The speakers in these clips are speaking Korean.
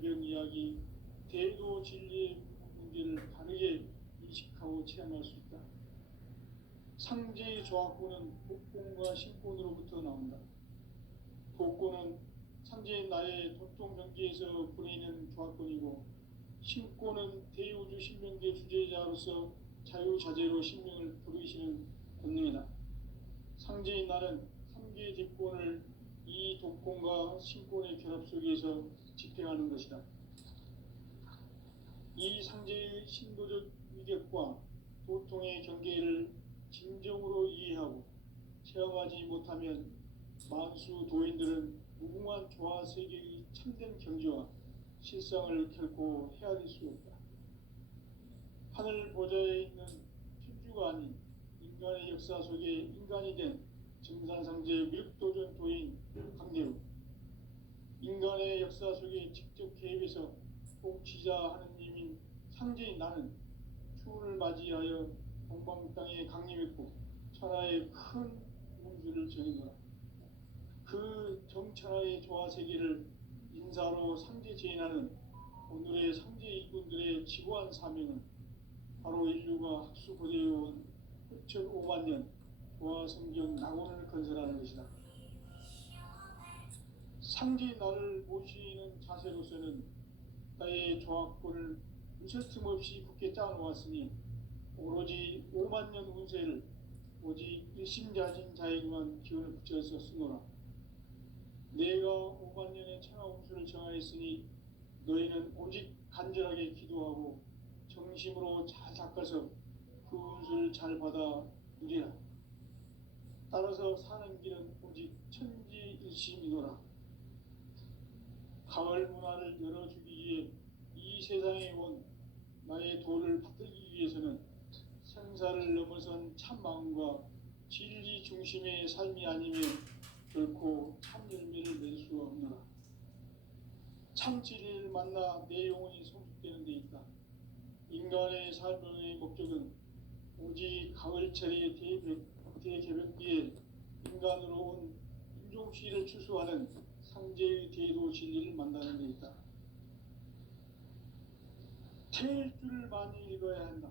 개변 이야기, 대도 진리의 문제를 바르게 인식하고 체험할 수 있다. 상제의 조합구는 복권과 신권으로부터 나온다. 복권은 상제의 나의 도통 경계에서 보내는 조합권이고, 신권은 대우주 신명계 주제자로서 자유자재로 신명을 부르시는 권능이다. 상제의 나는 삼계의 집권을 이 독권과 신권의 결합 속에서 집행하는 것이다. 이 상제의 신도적 위격과 도통의 경계를 진정으로 이해하고 체험하지 못하면 만수 도인들은 무궁한 조화 세계의 참된 경지와 실상을 결코 헤아릴 수 없다. 하늘 보좌에 있는 천주가 아닌 인간의 역사 속에 인간이 된 증산상제 미륵도전 도인 강대우, 인간의 역사 속에 직접 개입해서 통치자 하느님인 상제인 나는 추운을 맞이하여 동방 땅에 강림했고 천하의 큰 운수를 정해노라. 그 정천하의 조화세계를 인사로 상제 제인하는 오늘의 상제 이군들의 지고한 사명은 바로 인류가 학수고대해온 5,500만 년 조화성경 낙원을 건설하는 것이다. 상제의 나를 모시는 자세로서는 나의 조합권을 무설틈 없이 굳게 짜놓았으니 오로지 5만 년 운세를 오직 일심자진 자에게만 기운을 붙여서 쓰노라. 내가 5만 년의 천하 운수를 정하였으니 너희는 오직 간절하게 기도하고 정심으로 잘 닦아서 그 운수를 잘 받아 누리라. 따라서 사는 길은 오직 천지일심이노라. 가을 문화를 열어주기 위해 이 세상에 온 나의 도를 받들기 위해서는 생사를 넘어선 참 마음과 진리 중심의 삶이 아니면 결코 참 열매를 낼 수 없노라. 참 진리를 만나 내 영혼이 성숙되는 데 있다. 인간의 삶의 목적은 오직 가을철의 대개벽기에 인간으로 온 인종시를 추수하는 상제의 대도 진리를 만나는 데 있다. 태일주를 많이 읽어야 한다.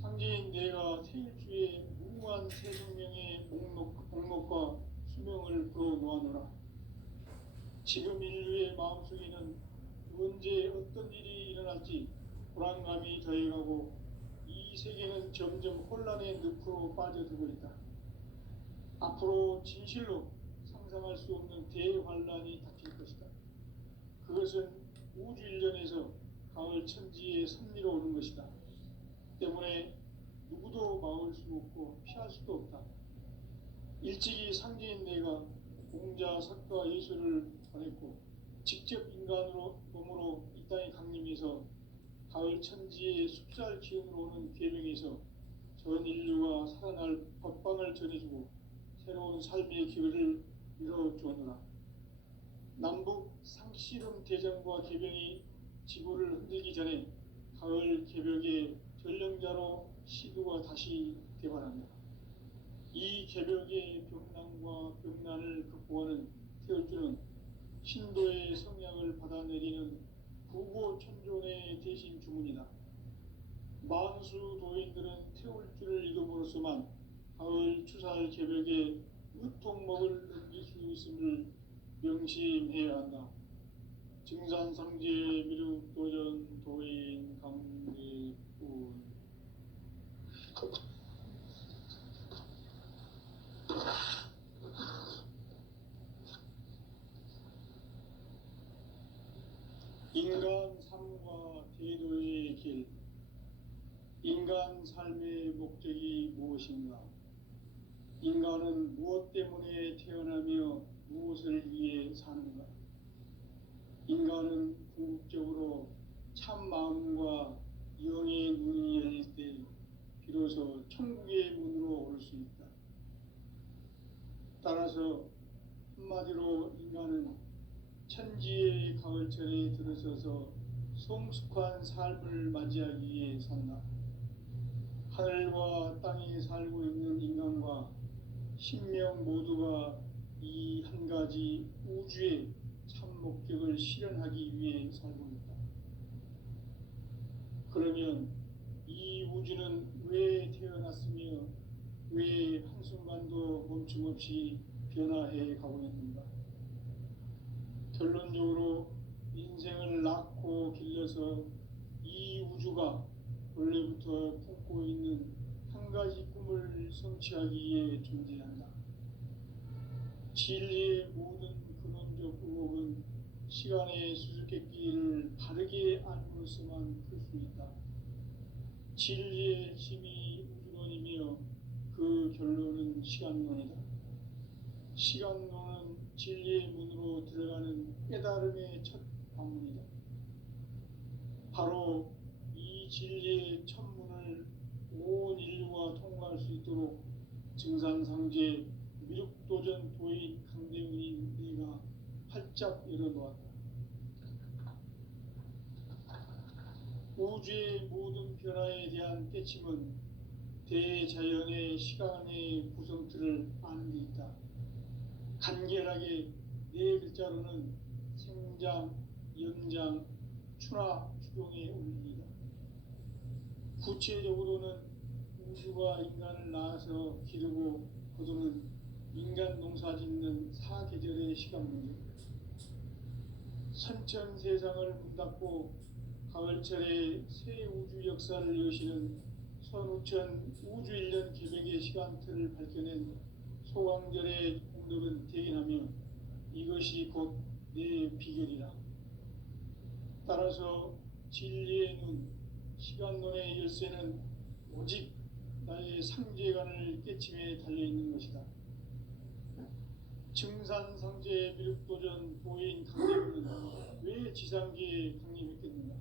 상제인 내가 태일주의 무궁한 새 생명의 목록과 수명을 풀어놓아노라. 지금 인류의 마음속에는 언제 어떤 일이 일어날지 불안감이 더해가고 이 세계는 점점 혼란의 늪으로 빠져들고 있다. 앞으로 진실로 상상할 수 없는 대환란이 닥칠 것이다. 그것은 우주 일련에서 가을 천지의 섭리로 오는 것이다. 때문에 누구도 막을 수 없고 피할 수도 없다. 일찍이 상제인 내가 공자, 석가, 예수를 보냈고 직접 인간으로 몸으로 이 땅에 강림해서 가을 천지의 숲살 기운으로 오는 계명에서 전 인류가 살아날 법방을 전해주고 새로운 삶의 길을 이뤄주었노라. 남북 상씨름 대전과 개병이 지구를 흔들기 전에 가을 개벽의 전령자로 시도가 다시 개발한다. 이 개벽의 병난과 병난을 극복하는 태울주는 신도의 성약을 받아내리는 구고천존의 대신 주문이다. 만수 도인들은 태울주를 읽음으로써만 가을 추살 개벽의 의통목을 넘길 수 있음을 명심해야 한다. 증산상제 미륵도전 도인 강대군. 인간 삶과 대도의 길. 인간 삶의 목적이 무엇인가? 인간은 무엇 때문에 태어나며 무엇을 위해 사는가? 인간은 궁극적으로 참 마음과 영의 눈이 열릴 때 비로소 천국의 문으로 올 수 있다. 따라서 한마디로 인간은 천지의 가을철에 들어서서 성숙한 삶을 맞이하기 위해 산다. 하늘과 땅에 살고 있는 인간과 신명 모두가 이 한 가지 우주의 참 참 목적을 실현하기 위해 살고 있다. 그러면 이 우주는 왜 태어났으며 왜 한순간도 멈춤없이 변화해 가고 있는가? 결론적으로 인생을 낳고 길러서 이 우주가 원래부터 품고 있는 한 가지 꿈을 성취하기 위해 존재한다. 진리의 모든 근원적 의혹은 시간의 수수께끼를 바르게 알므로서만 풀 수 있다. 진리의 핵심이 우주론이며 그 결론은 시간론이다. 시간론은 진리의 문으로 들어가는 깨달음의 첫 방문이다. 바로 이 진리의 첫 문을 온 인류가 통과할 수 있도록 증산상제 미륵도전 도인 강대훈인 네가 활짝 열어놓았다. 우주의 모든 변화에 대한 깨침은 대자연의 시간의 구성틀을 아는 데 있다. 간결하게 네 글자로는 생장, 연장, 추나 추동의 원리이다. 구체적으로는 우주가 인간을 낳아서 기르고 거두는 인간 농사 짓는 사계절의 시간 문제, 선천 세상을 문 닫고 가을철에 새 우주 역사를 여시는 선우천 우주 1년 계획의 시간틀을 밝혀낸 소광절의 공덕은 대견하며 이것이 곧 내 비결이라. 따라서 진리의 눈, 시간론의 열쇠는 오직 나의 상제관을 깨침에 달려있는 것이다. 증산상제 미륵도전 도인 강대훈은 왜 지상계에 강림했겠는가?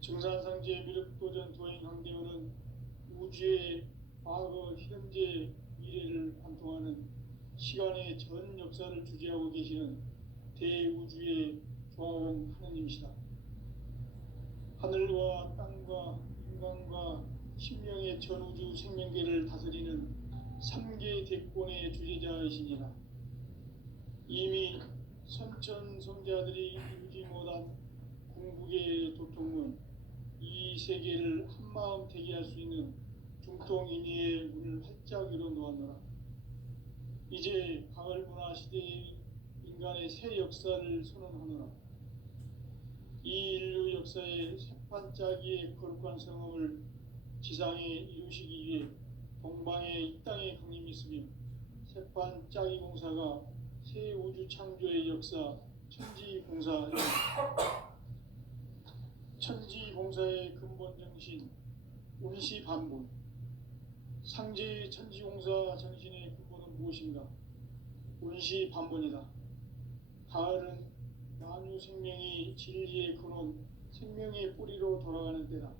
증산상제 미륵도전 도인 강대훈은 우주의 과거, 현재, 미래를 관통하는 시간의 전 역사를 주재하고 계시는 대우주의 조화원 하느님이시다. 하늘과 땅과 인간과 신명의 전우주 생명계를 다스리는 3계 대권의 주재자이시니라. 이미 선천성자들이 이루지 못한 궁극의 도통문, 이 세계를 한마음 대기할 수 있는 중통인의의 문을 활짝 열어놓았노라. 이제 가을 문화 시대의 인간의 새 역사를 선언하노라. 이 인류 역사의 새판짜기의 거룩한 성험을 지상에 이루시기 위해 동방의 이 땅에 강림이 있으며 새판짜기 공사가 새 우주 창조의 역사 천지공사입니다. 천지공사의 근본 정신 운시반본, 상제의 천지공사 정신의 근본은 무엇인가? 운시반본이다. 가을은 만유 생명이 진리의 근원, 생명의 뿌리로 돌아가는 때다.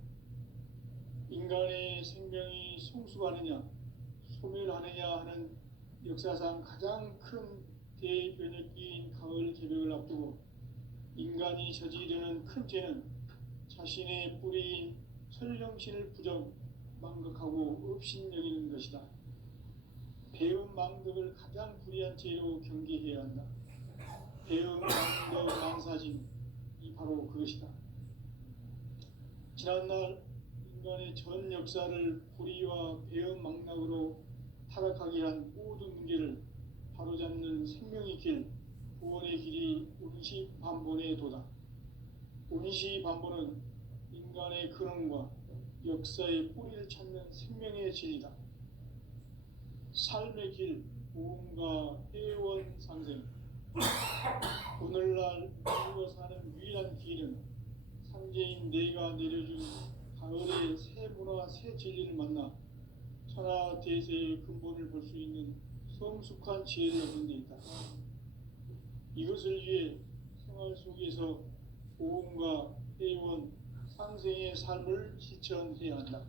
인간의 생명이 성숙하느냐, 소멸하느냐 하는 역사상 가장 큰 대변혁기인 가을 개벽을 앞두고 인간이 저지르는 큰 죄는 자신의 뿌리인 설령신을 부정, 망각하고 업신여기는 것이다. 배움 망덕을 가장 불의한 죄로 경계해야 한다. 배움 망덕 망사진, 이 바로 그것이다. 지난날 인간의 전 역사를 불의와 배움 망락으로 타락하게 한 모든 문제를 바로잡는 생명의 길, 구원의 길이 운시반본의 도다. 운시반본은 인간의 근원과 역사의 뿌리를 찾는 생명의 진리다. 삶의 길, 보험과 회원 상생. 오늘날 우리가 사는 유일한 길은 상제인 내가 내려준 가을의 새 문화, 새 진리를 만나 천하 대세의 근본을 볼 수 있는 성숙한 지혜를 얻는 데 있다. 이것을 위해 생활 속에서 보험과 회원, 상생의 삶을 실천해야 한다.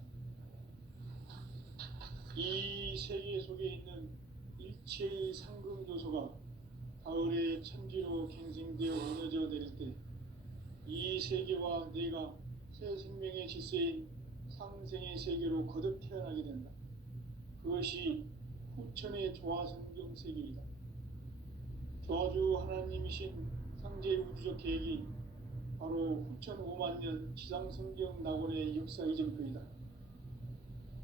이 세계 속에 있는 일체의 상금 요소가 가을의 천지로 갱생되어 무너져 내릴 때 이 세계와 내가 새 생명의 질서인 상생의 세계로 거듭 태어나게 된다. 그것이 후천의 조화성경 세계이다. 조화주 하나님이신 상제 우주적 계획이 바로 후천 5만 년 지상성경 낙원의 역사 이전표이다.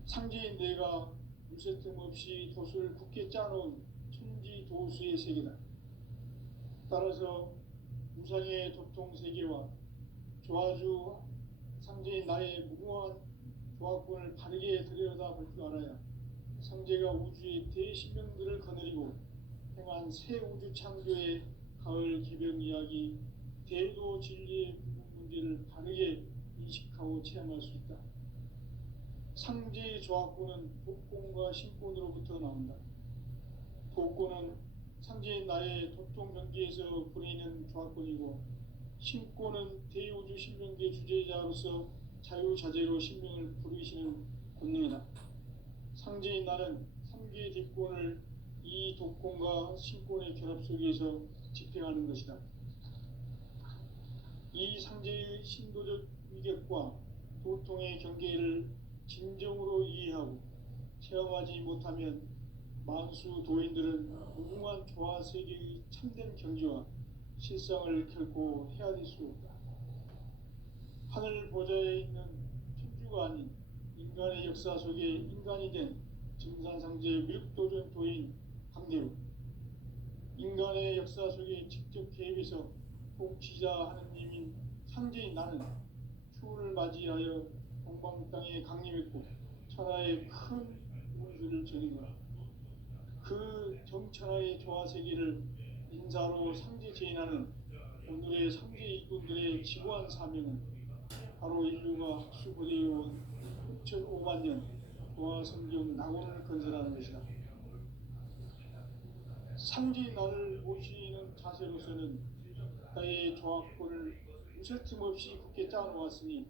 상제인 내가 무쇠 틈 없이 돛을 굳게 짜놓은 천지 도수의 세계다. 따라서 우상의 도통 세계와 조화주 상제인 나의 무궁한 조합권을 바르게 들여다볼 줄 알아야 상제가 우주의 대신명들을 거느리고 행한 새 우주 창조의 가을 개변 이야기, 대도 진리의 문제를 바르게 인식하고 체험할 수 있다. 상제의 조합권은 독권과 신권으로부터 나온다. 독권은 상제인 나의 도통 경계에서 보내는 조합권이고, 신권은 대우주 신명계 주제자로서 자유자재로 신명을 부르시는 권능이다. 상제인 나는 3개의 뒷권을 이 독권과 신권의 결합 속에서 집행하는 것이다. 이 상제의 신도적 위격과 도통의 경계를 진정으로 이해하고 체험하지 못하면 만수 도인들은 무궁한 조화 세계의 참된 경지와 실상을 결코 헤아릴 수 없다. 하늘 보좌에 있는 천주가 아닌 인간의 역사 속에 인간이 된 증산상제 밀도전 도인 강대우, 인간의 역사 속에 직접 개입해서 통치자 하느님인 상제인 나는 추운을 맞이하여 동방 땅에 강림했고 천하의 큰 운수를 전이노라. 그 정천하의 조화세계를 인사로 상제 제인하는 오늘의 상제 일꾼들의 지고한 사명은 바로 인류가 학수고대해온 6,500만 년 조화성경 낙원을 건설하는 것이다. 상제인 나를 모시는 자세로서는 나의 조합권을 무쇠 틈 없이 굳게 짜놓았으니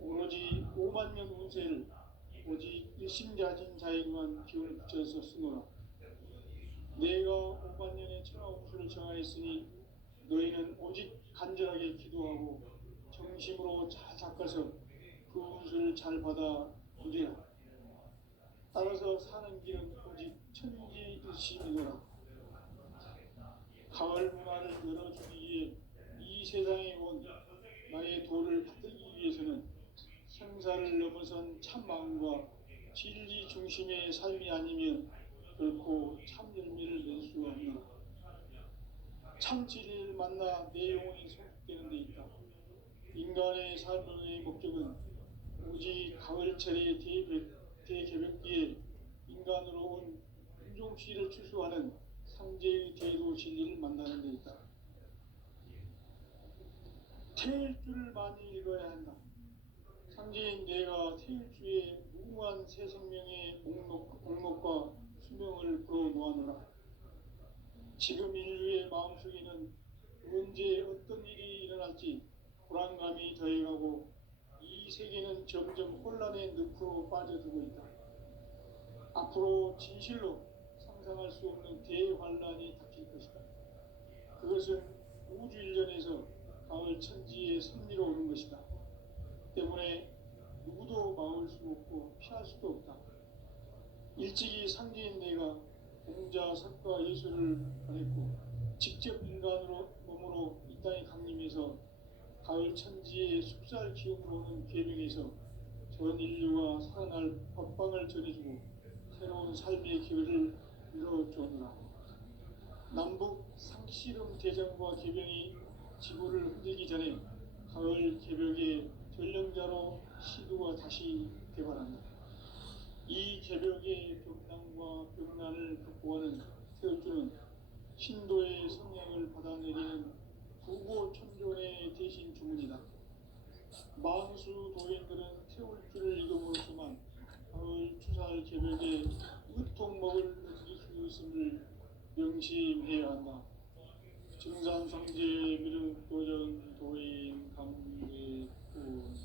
오로지 5만 년 운세를 오직 일심자진 자에게만 기운을 붙여서 쓰노라. 내가 5만 년의 천하 운수를 정하였으니 너희는 오직 간절하게 기도하고 정심으로 잘 닦아서 그 운수를 잘 받아 누리라. 따라서 사는 길은 오직 천지일심이노라. 가을 문화를 열어주기 위해 이 세상에 온 나의 도를 받들기 위해서는 생사를 넘어선 참 마음과 진리 중심의 삶이 아니면 결코 참 열매를 낼 수 없는 참 진리를 만나 내 영혼이 성숙되는 데 있다. 인간의 삶의 목적은 오직 가을철의 대개벽기에 인간으로 온 인종시를 추수하는 상제의 대도 진리를 만나는 데 있다. 태일주를 많이 읽어야 한다. 상제인 내가 태일주의 무궁한 새 생명의 목록과 수명을 불어놓아노라. 지금 인류의 마음속에는 언제 어떤 일이 일어날지 불안감이 더해가고 이 세계는 점점 혼란의 늪으로 빠져들고 있다. 앞으로 진실로 상상할 수 없는 대환란이 닥칠 것이다. 그것은 우주 일전에서 가을 천지의 섭리로 오는 것이다. 때문에 누구도 막을 수 없고 피할 수도 없다. 일찍이 상제인 내가 공자, 석가, 예수를 보냈고 직접 인간으로 몸으로 이 땅에 강림해서 가을 천지의 숲살 기운으로 오는 계명에서 전 인류가 살아날 법방을 전해주고 새로운 삶의 기회를 이뤄주느라. 남북 상씨름 대전과 개병이 지구를 흔들기 전에 가을 개벽의 전령자로 시두가 다시 개발한다. 이 개벽의 벽난과 벽난을 극복하는 태울주는 신도의 성령을 받아내리는 구고천존의 대신 주문이다. 만수 도인들은 태울주를 이름으로서만 가을 추살 개벽에 으통먹을 느낄 수 있음을 명심해야 한다. 증산상제 미륵도전 도인 감대군.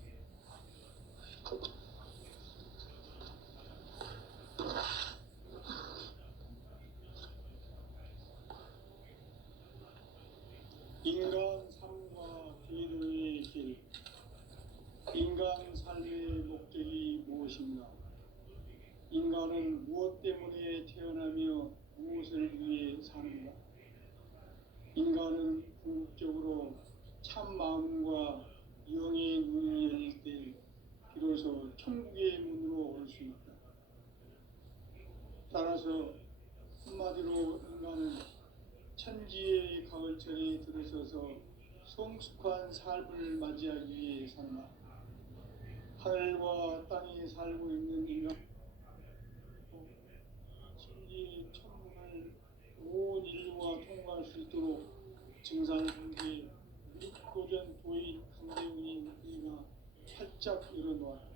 인간 삶과 기도의 길. 인간 삶의 목적이 무엇인가? 인간은 무엇 때문에 태어나며 무엇을 위해 사는가? 인간은 궁극적으로 참 마음과 영의 눈이 열릴 때 비로소 천국의 문으로 올 수 있다. 따라서 한마디로 인간은 천지의 가을철에 들어서서 성숙한 삶을 맞이하기 위해 산다. 하늘과 땅에 살고 있는 인간, 진리의 천문을 온 인류가 통과할 수 있도록 증산성계 육도전 도인 강대훈인 이가 활짝 열어놓았다.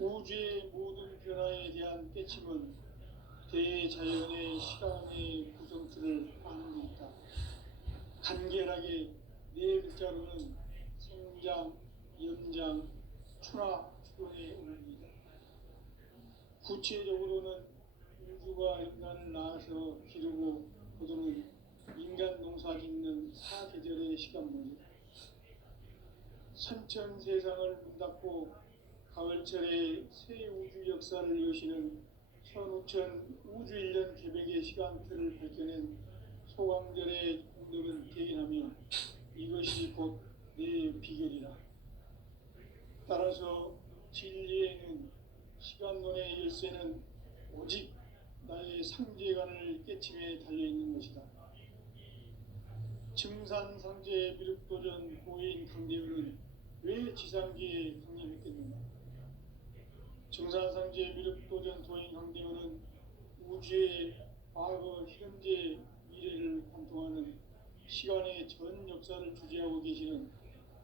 우주의 모든 변화에 대한 깨침은 대자연의 시간의 구성틀을 아는 데 있다. 간결하게 네 글자로는 생장, 연장, 추나 추론의 의미이다. 구체적으로는 우주가 인간을 낳아서 기르고 거두는 인간 농사 짓는 사계절의 시간문이다. 선천 세상을 문 닫고 가을철에 새 우주 역사를 여시는 선우천 우주 1년 계획의 시간틀을 밝혀낸 소강절의 공덕은 대인하며 이것이 곧 내 비결이라. 따라서 진리에는 시간론의 열쇠는 오직 나의 상제관을 깨침에 달려있는 것이다. 증산상제 미륵도전 고인 강대훈은 왜 지상계에 강림했겠는가? 증산상제 미륵도전 도인 강대훈은 우주의 과거, 현재, 미래를 관통하는 시간의 전 역사를 주재하고 계시는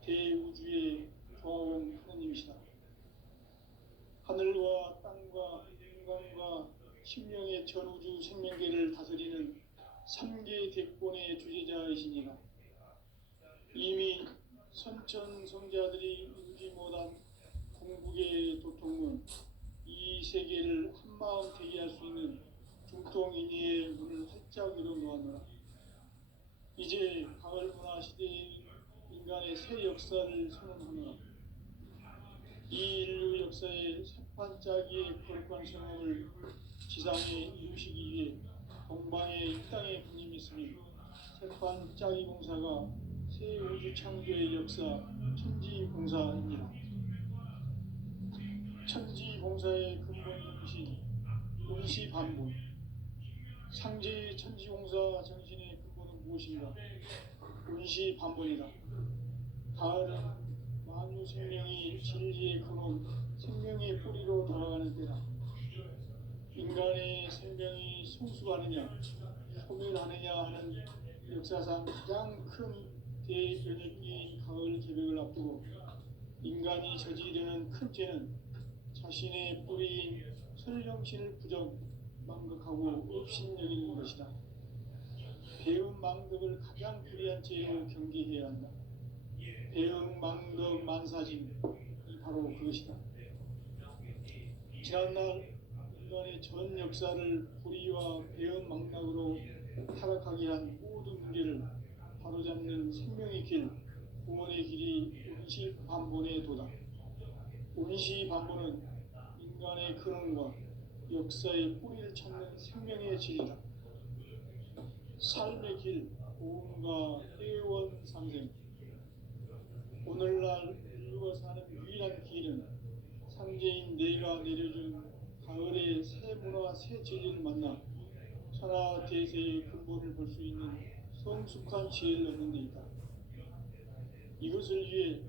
대우주의 조화원 하느님이시다. 하늘과 땅과 인간과 신명의 전우주 생명계를 다스리는 3계 대권의 주제자이시니라. 이미 선천 성자들이 인지 못한 궁극의 도통문, 이 세계를 한마음 되게 할 수 있는 중통인의의 문을 활짝 열어놓았노라. 이제 가을 문화 시대의 인간의 새 역사를 선언하노라. 이 인류 역사의 새판짜기의 거룩한 성함을 지상에 이루시기 위해 동방에 이 땅에 분임이 있으니 새판짜기 공사가 새 우주 창조의 역사 천지공사입니다. 천지공사의 근본이신 운시반본, 상제의 천지공사 정신의 근본은 무엇인가? 운시반본이다. 가을은 만유 생명이 진리의 근원, 생명의 뿌리로 돌아가는 때다. 인간의 생명이 성숙하느냐, 소멸하느냐 하는 역사상 가장 큰 대변혁기인 가을 개벽을 앞두고 인간이 저지르는 큰 죄는 자신의 뿌리인 설령신을 부정, 망극하고 업신여기는 것이다. 배운 망덕을 가장 불의한 죄로 경계해야 한다. 배응 망덕 만사진, 이 바로 그것이다. 지난날 인간의 전 역사를 불의와 배응 망락으로 타락하게 한 모든 문제를 바로잡는 생명의 길, 구원의 길이 운시반본의 도다. 운시반본은 인간의 근원과 역사의 뿌리를 찾는 생명의 진리다. 삶의 길, 고음과 회원상생. 오늘날 인류가 사는 유일한 길은 상제인 내가 내려준 가을의 새 문화, 새 진리를 만나 천하 대세의 근본을 볼 수 있는 성숙한 지혜를 얻는 데 있다. 이것을 위해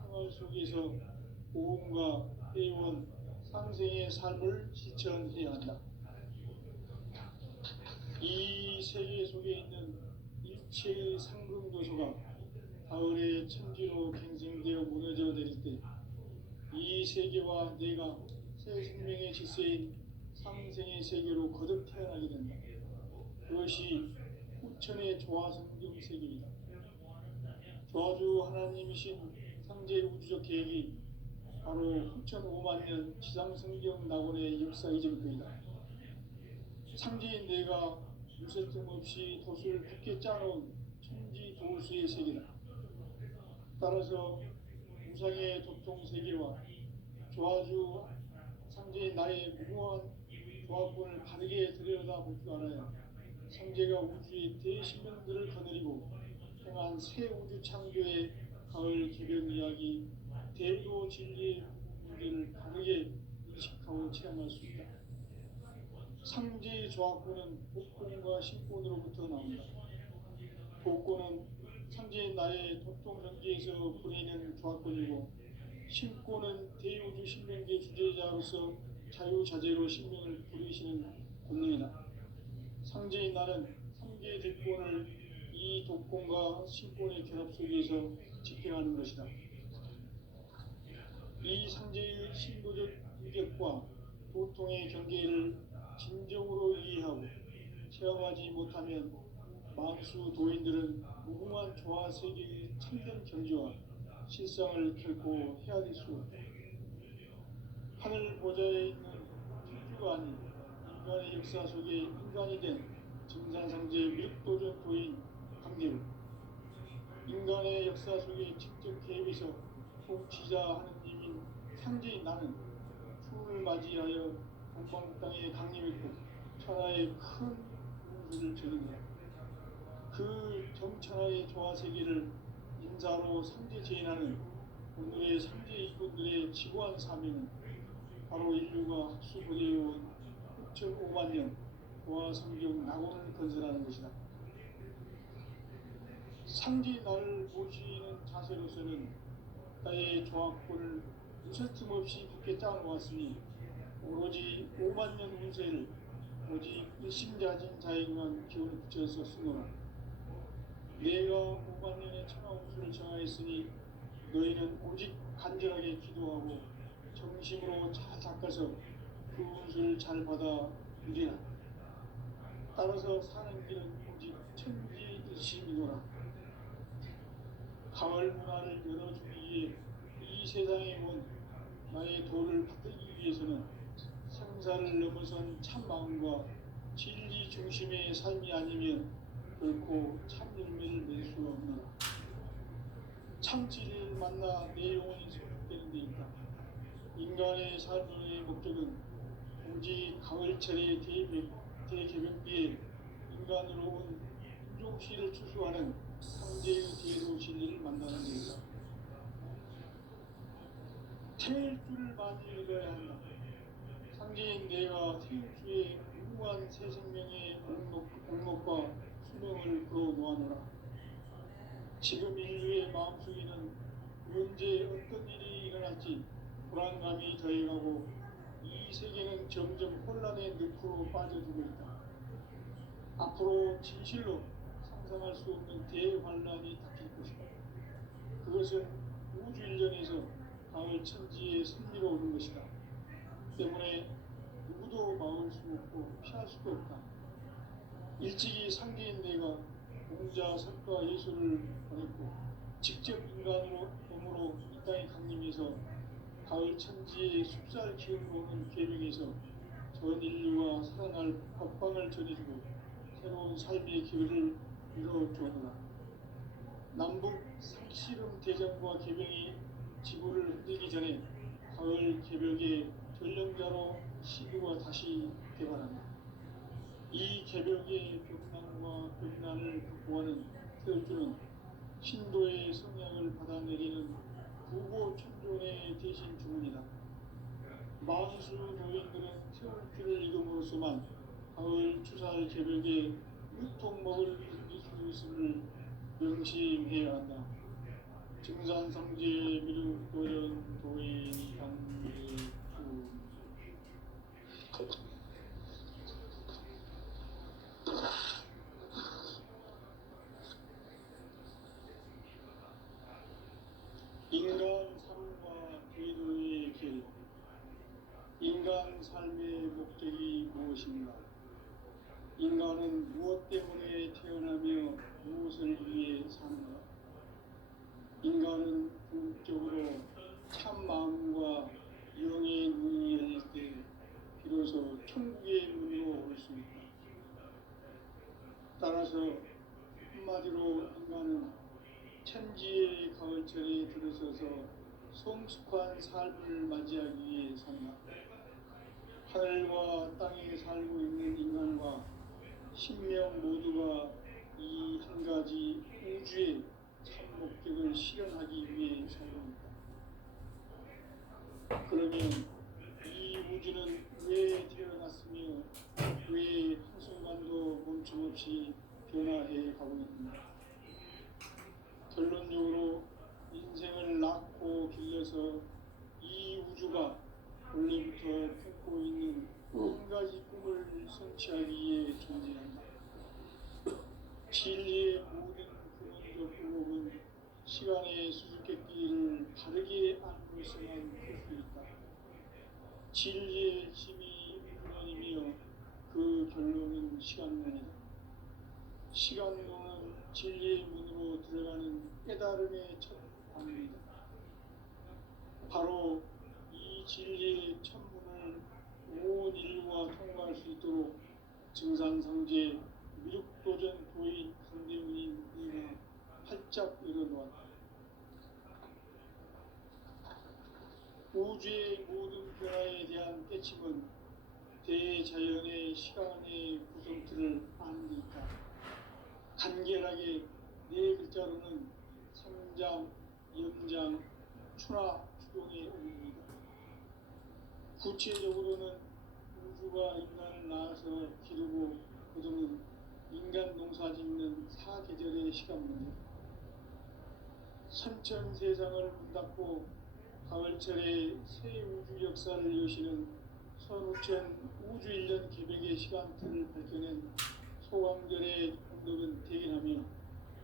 생활 속에서 고음과 회원, 상생의 삶을 실천해야 한다. 이 세계 속에 있는 일체의 상금 요소가 가을의 천지로 갱생되어 무너져 내릴 때 이 세계와 내가 새 생명의 질서인 상생의 세계로 거듭 태어나게 된다. 그것이 후천의 조화성경 세계이다. 조화주 하나님이신 상제 우주적 계획이 바로 후천 5만 년 지상성경 낙원의 역사 이전표이다. 상제인 내가 무쇠뜸 없이 돛을 굳게 짜놓은 천지 도수의 세계다. 따라서 우상의 도통 세계와 조화주 상제인 나의 무궁한 조화권을 바르게 들여다볼 줄 알아야 창제가 우주의 대신명들을 거느리고 행한 새 우주 창조의 가을 개변 이야기, 대로 진리의 문제를 다르게 인식하고 체험할 수 있다. 상제의 조합구는 복권과 신권으로부터 나온다. 복권은 상제의 나의 도통전기에서 부리는 조합권이고, 신권은 대우주 신명계 주제자로서 자유자재로 신명을 부리시는 권능이다. 상제의 나는 상계의 대권을 이 독권과 신권의 결합 속에서 집행하는 것이다. 이 상제의 신도적 인격과 도통의 경계를 진정으로 이해하고 체험하지 못하면 만수 도인들은 무궁한 조화 세계의 참된 경지와 실상을 결코 헤아릴 수 없다. 하늘 보좌에 있는 천주가 아닌 인간의 역사 속에 인간이 된 증산상제 멸도전 도인 강대우, 인간의 역사 속에 직접 개입해서 통치자 하느님인 상제인 나는 추운을 맞이하여 동방 땅에 강림했고 천하의 큰 운수를 저린다. 그 정천하의 조화세계를 인사로 상제 제인하는 오늘의 상제 이군들의 지고한 사명은 바로 인류가 학수부대해온 6.5만 년 고아성경 낙원을 건설하는 것이다. 상제 나를 모시는 자세로서는 나의 조합권을 무쇠틈 없이 굳게 짜놓았으니 오로지 5만 년 운세를 오직 일심자진 자에게만 기운을 붙여서 쓰노라. 내가 5만 년의 천하 운수를 정하였으니 너희는 오직 간절하게 기도하고 정심으로 잘 닦아서 그 운수를 잘 받아 누리라. 따라서 사는 길은 오직 천지일심이노라. 가을 문화를 열어주기 위해 이 세상에 온 나의 도를 받들기 위해서는 생사를 넘어선 참 마음과 진리 중심의 삶이 아니면 결코 참 열매를 맺을 수가 없노라. 참 진리를 만나 내 영혼이 소속되는 데 있다. 인간의 삶의 목적은 오직 가을철의 대개벽기에 인간으로 온 인종시를 추수하는 상제의 대로 진리를 만나는 데이다. 태울 줄을 많이 읽어야 한다. 상제인 내가 태울주의 무궁한 새 생명의 목록과 수명을 불어놓아노라. 지금 인류의 마음속에는 언제 어떤 일이 일어날지 불안감이 더해가고 이 세계는 점점 혼란의 늪으로 빠져들고 있다. 앞으로 진실로 상상할 수 없는 대환란이 닥칠 것이다. 그것은 우주 일전에서 가을 천지의 승리로 오는 것이다. 때문에 누구도 막을 수 없고 피할 수도 없다. 일찍이 상제인 내가 공자, 석가, 예수를 보냈고 직접 인간으로 몸으로 이 땅에 강림해서 가을 천지의 숲살 기운으로 오는 계명에서 전 인류가 살아날 법방을 전해주고 새로운 삶의 기회를 이뤄주었노라. 남북 상씨름 대전과 개병이 지구를 흔들기 전에 가을 개벽의 전령자로 시구가 다시 개발한다. 이 개벽의 벽난과 벽난을 극복하는 태울주는 신도의 성향을 받아내리는 부고 천존의 대신 주문이다. 만수 도인들은 태울주를 이름으로서만 가을 추살 개벽에 유통먹을 이길 수 있음을 명심해야 한다. 증산성제 미륵도련 도인 강대주. 인간 삶과 기도의 길. 인간 삶의 목적이 무엇인가? 인간은 무엇 때문에 태어나며 무엇을 위해 사는가? 인간은 궁극적으로 참 마음과 영의 눈이 열릴 때 비로소 천국의 문으로 올 수 있다. 따라서 한마디로 인간은 천지의 가을철에 들어서서 성숙한 삶을 맞이하기 위해 산다. 하늘과 땅에 살고 있는 인간과 신명 모두가 이 한 가지 우주의 참 목적을 실현하기 위해 살아갑니다. 그러면 이 우주는 왜 태어났으며 왜 한순간도 멈춤없이 변화해 가고 있는가? 결론적으로 인생을 낳고 길러서 이 우주가 원래부터 품고 있는 한 가지 꿈을 성취하기 위해 존재한다. 진리의 모든 근원적 방법은 시간의 수수께끼를 바르게 안고서만 풀 수 있다. 진리의 힘이 근원이며 그 결론은 시간론이다. 시간론은 진리의 문으로 들어가는 깨달음의 첫 방문이다. 바로 이 진리의 첫 문을 온 인류가 통과할 수 있도록 증산상제 미륵도전 도인 강대문인 이가 활짝 열어놓았다. 우주의 모든 변화에 대한 깨침은 대자연의 시간의 구성틀을 아니까 간결하게 네 글자로는 상장, 연장, 추나 추동의 의미입니다. 구체적으로는 우주가 인간을 낳아서 기르고 거두는 인간 농사 짓는 사계절의 시간입니다. 선천 세상을 문 닫고 가을철에 새 우주 역사를 여시는 선우천 우주 1년 개백의 시간틀을 밝혀낸 소강절의 공덕은 대견하며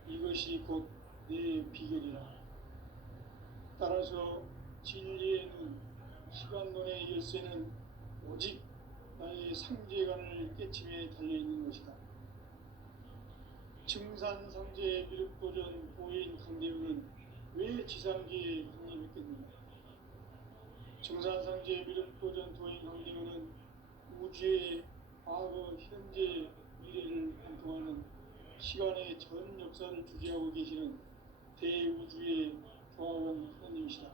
이것이 곧 내 비결이라. 따라서 진리의 눈, 시간론의 열쇠는 오직 나의 상제관을 깨침에 달려있는 것이다. 증산상제의 미륵도전 도인 강대우는 왜 지상계에 강림했겠는가? 증산상제의 미륵도전 도인 강대우는 우주의 과거, 현재, 미래를 관통하는 시간의 전 역사를 주재하고 계시는 대우주의 조화원 하나님이시다.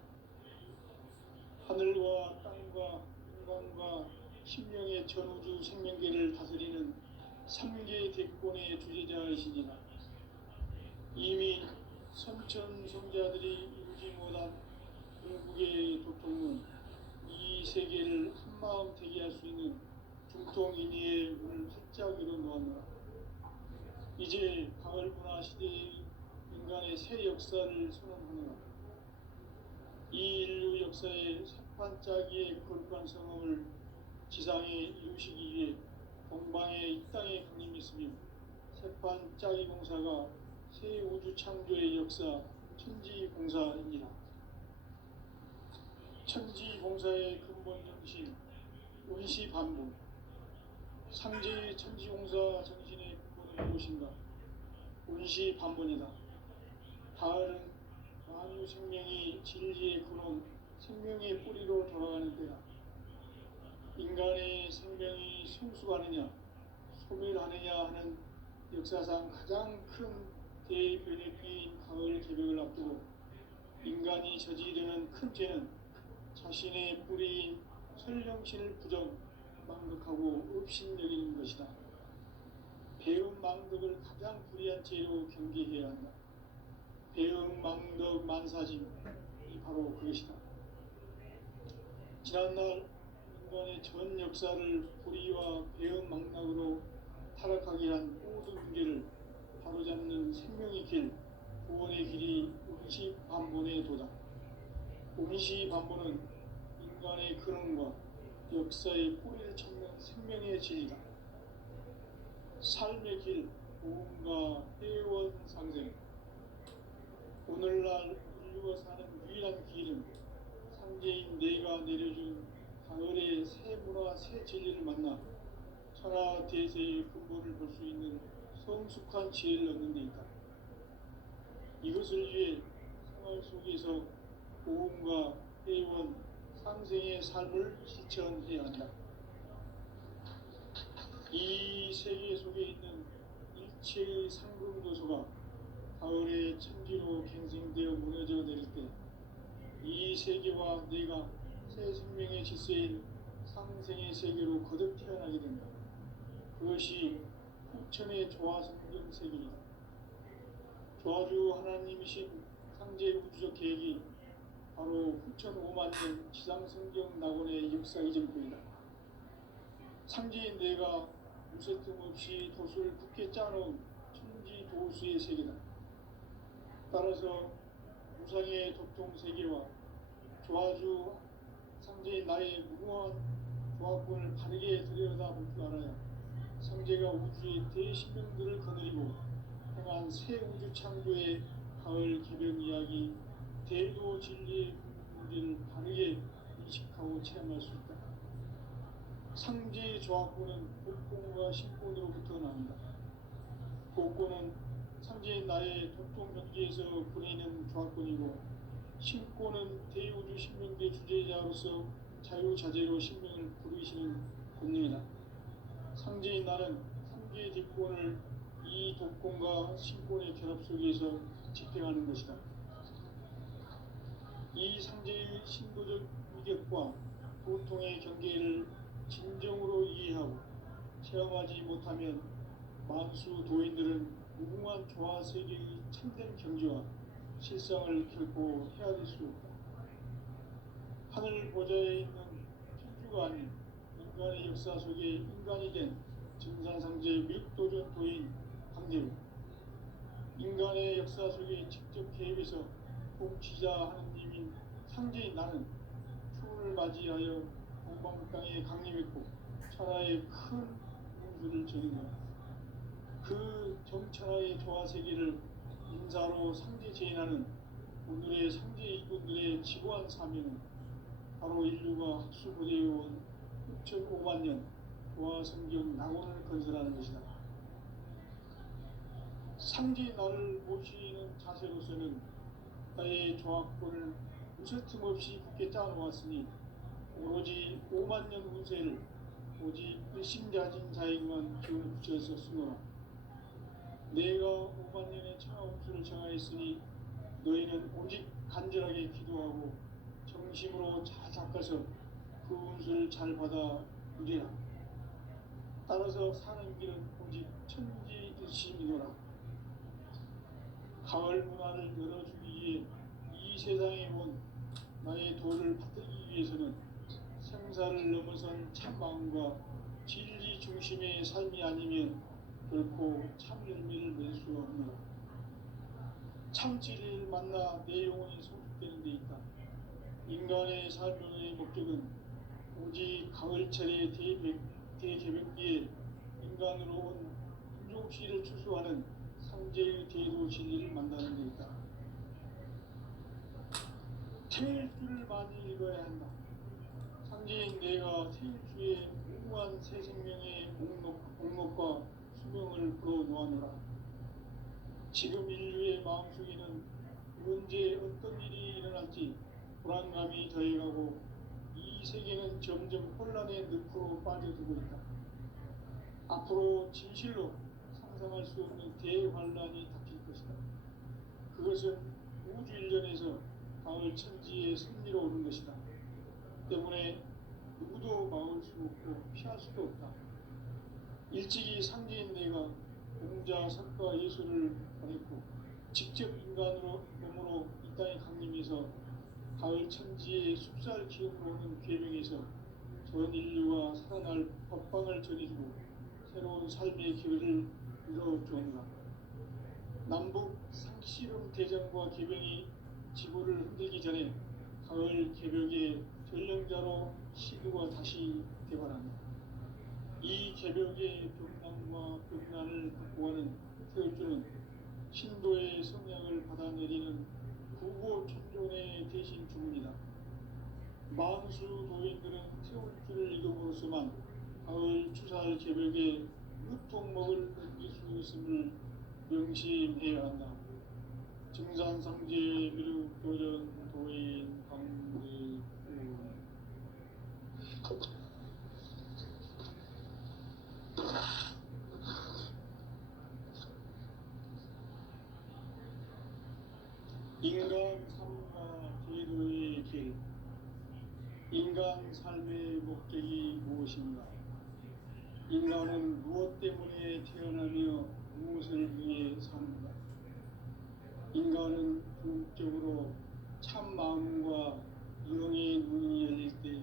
하늘과 땅과 인간과 심령의 전우주 생명계를 다스리는 3개 대권의 주재자이시니라. 이미 선천성자들이 이루지 못한 궁극의 도통은 이 세계를 한마음 되게 할 수 있는 중통인의의 문을 활짝 열어놓았노라. 이제 가을 문화 시대의 인간의 새 역사를 선언하노라. 이 인류 역사의 새판짜기의 거룩한 성험을 지상에 이루시기 위해 동방의 이 땅에 강림했으며 새판짜기 공사가 새 우주 창조의 역사 천지공사입니다. 천지공사의 근본 정신 원시반복. 상제의 천지공사 정신의 근본은 무엇인가? 원시반복이다. 가을은 만유 생명이 진리의 근원, 생명의 뿌리로 돌아가는 때야. 인간의 생명이 성숙하느냐, 소멸하느냐 하는 역사상 가장 큰 대변혁기인 가을 개벽을 앞두고 인간이 저지르는 큰 죄는 자신의 뿌리인 설령신을 부정, 망덕하고 업신여기는 것이다. 배음 망덕을 가장 불의한 죄로 경계해야 한다. 배음 망덕 만사짐이 바로 그것이다. 지난날 인간의 전 역사를 불의와 배음 망락으로 타락하게 한 모든 문제를 바로잡는 생명의 길, 구원의 길이 원시반본의 도다. 원시반본은 인간의 근원과 역사의 뿌리를 찾는 생명의 진리다. 삶의 길, 보험과 회원 상생. 오늘날 인류가 사는 유일한 길은 상제인 내가 내려준 가을의 새 문화, 새 진리를 만나 천하 대세의 근본을 볼 수 있는 성숙한 지혜를 얻는 데 있다. 이것을 위해 생활 속에서 보험과 회원, 상생의 삶을 실천해야 한다. 이 세계 속에 있는 일체의 상금도서가 가을의 천지로 갱생되어 무너져 내릴 때 이 세계와 내가 새 생명의 질서인 상생의 세계로 거듭 태어나게 된다. 그것이 후천의 조화성경 세계이다. 조화주 하나님이신 상제 우주적 계획이 바로 후천 5만 년 지상성경 낙원의 역사 이전부이다. 상제인 내가 무쇠틈 없이 도수를 굳게 짜놓은 천지 도수의 세계다. 따라서 무상의 도통 세계와 조화주 상제인 나의 무궁한 조화권을 바르게 들여다볼 줄 알아야 상제가 우주의 대신명들을 거느리고 행한 새 우주 창조의 가을 개변 이야기 대도 진리의 문제를 바르게 인식하고 체험할 수 있다. 상제의 조화권은 복권과 신권으로부터 나온다. 복권은 상제인 나의 도통 경계에서 부리는 조화권이고, 신권은 대우주 신명대 주제자로서 자유자재로 신명을 부르시는 권능이다. 상제인 나는 상제의 뒷권을 이 독권과 신권의 결합 속에서 집행하는 것이다. 이 상제의 신도적 위격과 도통의 경계를 진정으로 이해하고 체험하지 못하면 만수 도인들은 무궁한 조화 세계의 참된 경지와 실상을 결코 헤아릴 수 없다. 하늘 보좌에 있는 천주가 아닌 인간의 역사 속에 인간이 된 증산상제 미륵도전 도인 강대로, 인간의 역사 속에 직접 개입해서 통치자 하느님인 상제인 나는 추운을 맞이하여 동방 땅에 강림했고 천하의 큰 운수를 전인다. 그 정천하의 조화 세계를 인사로 상제 제인하는 오늘의 상제 이군들의 지고한 사명은 바로 인류가 학수고대해온 6,500만 년 조화 성경 낙원을 건설하는 것이다. 상제의 나를 모시는 자세로서는 나의 조화권을 무쇠틈 없이 굳게 짜놓았으니 오로지 5만 년 운세를 오직 일심자진 자에게만 기운을 붙여서 쓰노라. 내가 5만 년의 천하 운수를 정하였으니 너희는 오직 간절하게 기도하고 정심으로 잘 닦아서 그 운수를 잘 받아 누리라. 따라서 사는 길은 오직 천지일심이노라. 가을 문화를 열어주기 위해 이 세상에 온 나의 도를 받들기 위해서는 생사를 넘어선 참마음과 진리 중심의 삶이 아니면 결코 참 열매를 맺을 수 없노라. 참 진리를 만나 내 영혼이 성숙되는 데 있다. 인간의 삶의 목적은 오직 가을철의 대개벽기에 인간으로 온 인종시를 추수하는 상제의 대도 진리를 만나는 데 있다. 태일주를 많이 읽어야 한다. 상제인 내가 태일주의 무궁한 새 생명의 목록과 수명을 불어놓아노라. 지금 인류의 마음속에는 언제 어떤 일이 일어날지 불안감이 더해가고 이 세계는 점점 혼란의 늪으로 빠져들고 있다. 앞으로 진실로 상상할 수 없는 대환란이 닥칠 것이다. 그것은 우주 일련에서 가을 천지의 승리로 오는 것이다. 때문에 누구도 막을 수 없고 피할 수도 없다. 일찍이 상제인 내가 공자, 석가, 예수를 보냈고 직접 인간으로 몸으로 이 땅에 강림해서 가을 천지의 숲살 기업으로 오는 계명에서 전 인류가 살아날 법방을 전해주고 새로운 삶의 길을 열어주었노라. 남북 상씨름 대전과 개병이 지구를 흔들기 전에 가을 개벽의 전령자로 시두가 다시 대발한다. 이 개벽의 병난과 병난을 극복하는 태울주는 신도의 성량을 받아내리는 구보 천존의 대신 주문이다. 만수 도인들은 태울주를 읽음으로써만 가을 추살 개벽의 유통목을 느낄 수 있음을 명심해야 한다. 증산상제 미륵도전 도인 강대우. 인간 삶과 제도의 길. 인간 삶의 목적이 무엇인가? 인간은 무엇 때문에 태어나며 무엇을 위해 사는가? 인간은 궁극적으로 참 마음과 영의 눈이 열릴 때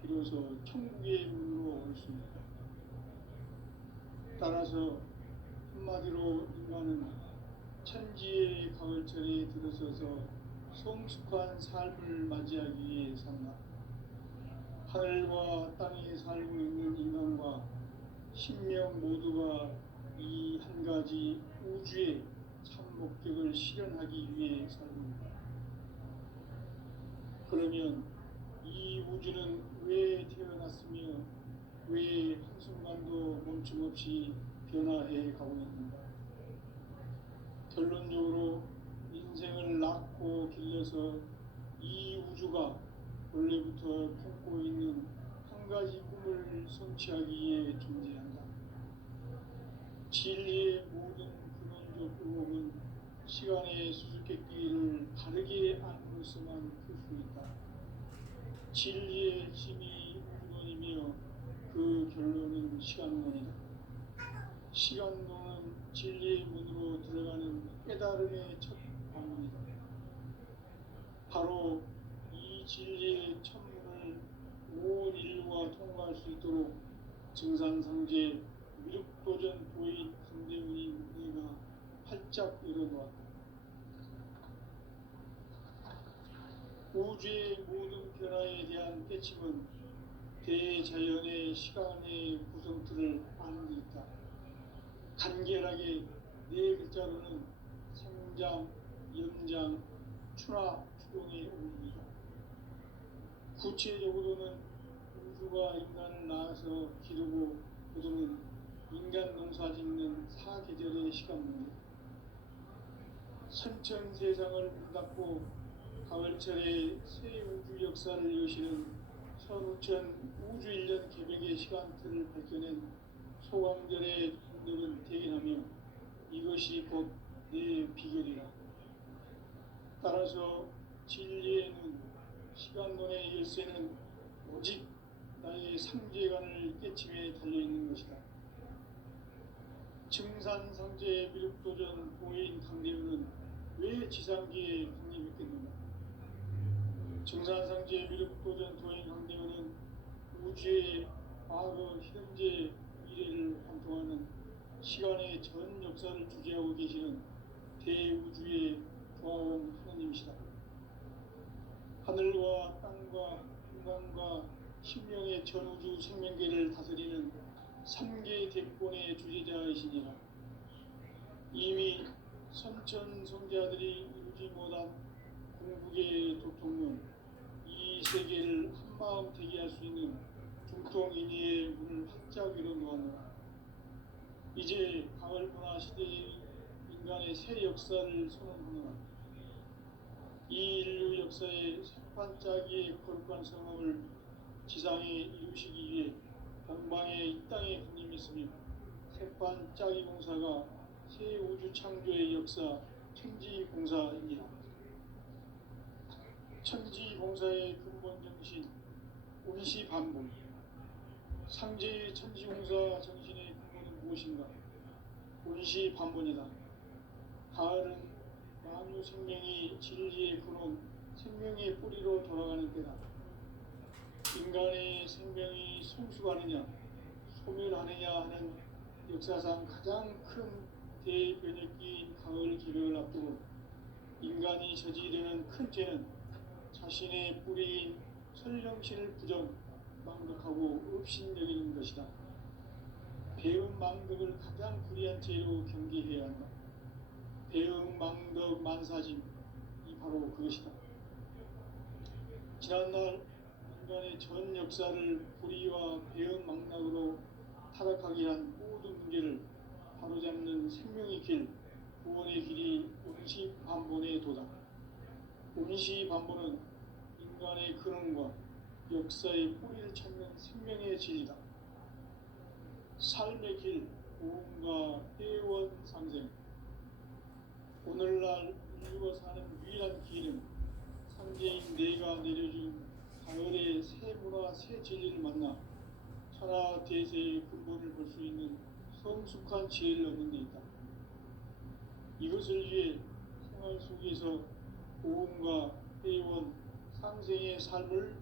비로소 천국의 문으로 올 수 있다. 따라서 한마디로 인간은 천지의 가을철에 들어서서 성숙한 삶을 맞이하기 위해 산다. 하늘과 땅에 살고 있는 인간과 신명 모두가 이 한 가지 우주의 참 목적을 실현하기 위해 살고 있다. 그러면 이 우주는 왜 태어났으며 왜 한순간도 멈춤없이 변화해 가고 있는가? 결론적으로 인생을 낳고 길러서 이 우주가 원래부터 품고 있는 한 가지 꿈을 성취하기 위해 존재한다. 진리의 모든 근원적 의혹은 시간의 수수께끼를 바르게 안으로서만 풀 수 있다. 진리의 핵심이 우주론이며 그 결론은 시간론이다. 시간론은 진리의 문으로 들어가는 깨달음의 첫 방문이다. 바로 이 진리의 첫문을 온 인류가 통과할 수 있도록 증산상제 미륵도전 도인 강대훈이 내가 활짝 열어놓았다. 우주의 모든 변화에 대한 깨침은 대자연의 시간의 구성틀을 아는 데 있다. 간결하게 네 글자로는 생장, 연장, 추나 추동의 원리이다. 구체적으로는 우주가 인간을 낳아서 기르고 거두는 인간 농사 짓는 사계절의 시간문이다. 선천 세상을 문 닫고 가을철에 새 우주 역사를 여시는 선우천 우주 1년 개백의 시간틀을 밝혀낸 소광절의 흔적은 대견하며 이것이 곧 내 비결이라. 따라서 진리에는 시간론의 열쇠는 오직 나의 상제관을 깨침에 달려있는 것이다. 증산상제 미륵도전 보인 강대훈은 왜 지상기에 강림했겠는가? 증산상제 미륵도전 도인 강대훈은 우주의 과거, 현재, 미래를 관통하는 시간의 전 역사를 주재하고 계시는 대우주의 조화원 하느님이시다. 하늘과 땅과 인간과 신명의 전우주 생명계를 다스리는 3개 대권의 주제자이시니라. 이미 선천성자들이 이루지 못한 궁극의 도통론, 이 세계를 한마음 되게 할 수 있는 중통인의의 문을 활짝 열어놓았노라. 이제 가을 문화 시대의 인간의 새 역사를 선언하노라. 이 인류 역사의 새반짝이의 거룩한 성업을 지상에 이루시기 위해 동방의 이 땅에 군림했으며 새반짝이 공사가 새 우주 창조의 역사 천지공사이니라. 천지공사의 근본 정신 운시반복. 상제의 천지공사 정신의 근본은 무엇인가? 운시반복이다. 가을은 만유 생명이 진리의 근원, 생명의 뿌리로 돌아가는 때다. 인간의 생명이 성숙하느냐, 소멸하느냐 하는 역사상 가장 큰 대변혁기인 가을 개벽을 앞두고 인간이 저지르는 큰 죄는 자신의 뿌리인 설령신을 부정, 망덕하고 업신여기는 것이다. 배움 망덕을 가장 불의한 죄로 경계해야 한다. 배움 망덕 만사짐, 이 바로 그것이다. 지난날 인간의 전 역사를 불의와 배움 망락으로 타락하게 한 모든 문제를 바로잡는 생명의 길, 구원의 길이 운시반본의 도다. 운시반본은 인간의 근원과 역사의 뿌리를 찾는 생명의 진리다. 삶의 길, 고음과 회원 상생. 오늘날 인류가 사는 유일한 길은 상제인 내가 내려준 가을의 새 문화, 새 진리를 만나 천하 대세의 근본을 볼 수 있는 성숙한 지혜를 얻는 데 있다. 이것을 위해 생활 속에서 고음과 회원, 상생의 삶을